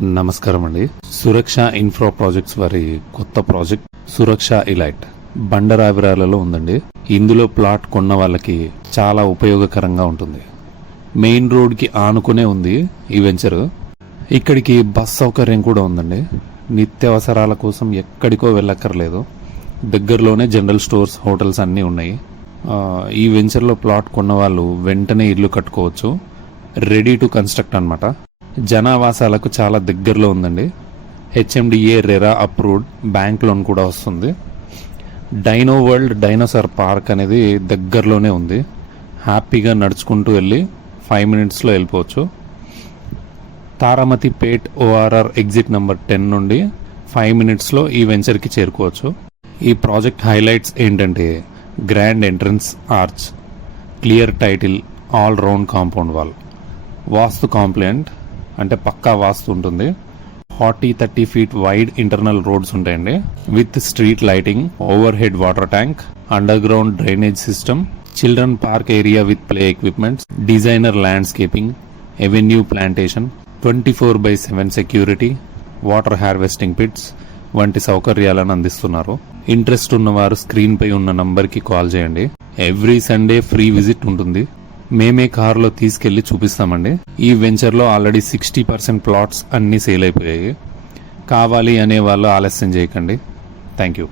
నమస్కారం అండి. సురక్ష infra projects వారి కొత్త ప్రాజెక్ట్ సురక్ష ఇలైట్ బండరావిరాలలో ఉందండి. ఇందులో ప్లాట్ కొన్న వాళ్ళకి చాలా ఉపయోగకరంగా ఉంటుంది. మెయిన్ రోడ్ కి ఆనుకునే ఉంది ఈ వెంచర్. ఇక్కడికి బస్ సౌకర్యం కూడా ఉందండి. నిత్యావసరాల కోసం ఎక్కడికో వెళ్ళక్కర్లేదు. దగ్గరలోనే జనరల్ స్టోర్స్, హోటల్స్ అన్నీ ఉన్నాయి. ఈ వెంచర్లో ప్లాట్ కొన్న వాళ్ళు వెంటనే ఇల్లు కట్టుకోవచ్చు. రెడీ టు కన్స్ట్రక్ట్ అన్నమాట. జనావాసాలకు చాలా దగ్గరలో ఉందండి. HMDA RERA approved bank loan కూడా వస్తుంది. డైనో వరల్డ్ డైనోసార్ పార్క్ అనేది దగ్గరలోనే ఉంది. హ్యాపీగా నడుచుకుంటూ వెళ్ళి 5 minutesలో వెళ్ళిపోవచ్చు. Taramati Pet ORR exit number 10 నుండి 5 minutesలో ఈ వెంచర్కి చేరుకోవచ్చు. ఈ ప్రాజెక్ట్ హైలైట్స్ ఏంటంటే grand entrance arch, clear title, all round compound wall, vastu compliant అంటే పక్కా వాస్తు ఉంటుంది. 40-30 feet వైడ్ ఇంటర్నల్ రోడ్స్ ఉంటాయండి. With street lighting, overhead water tank, underground drainage system, children park area with play equipments, designer landscaping, avenue plantation, 24/7 security, water harvesting pits వంటి సౌకర్యాలను అందిస్తున్నారు. Interest ఉన్నవారు screen పై ఉన్న నంబర్కి call చేయండి. Every Sunday free visit ఉంటుంది. మేమే కారులో తీసుకెళ్లి చూపిస్తామండి. ఈ వెంచర్లో ఆల్రెడీ 60% ప్లాట్స్ అన్నీ సేల్ అయిపోయాయి. కావాలి అనే వాళ్ళు ఆలస్యం చేయకండి. Thank you.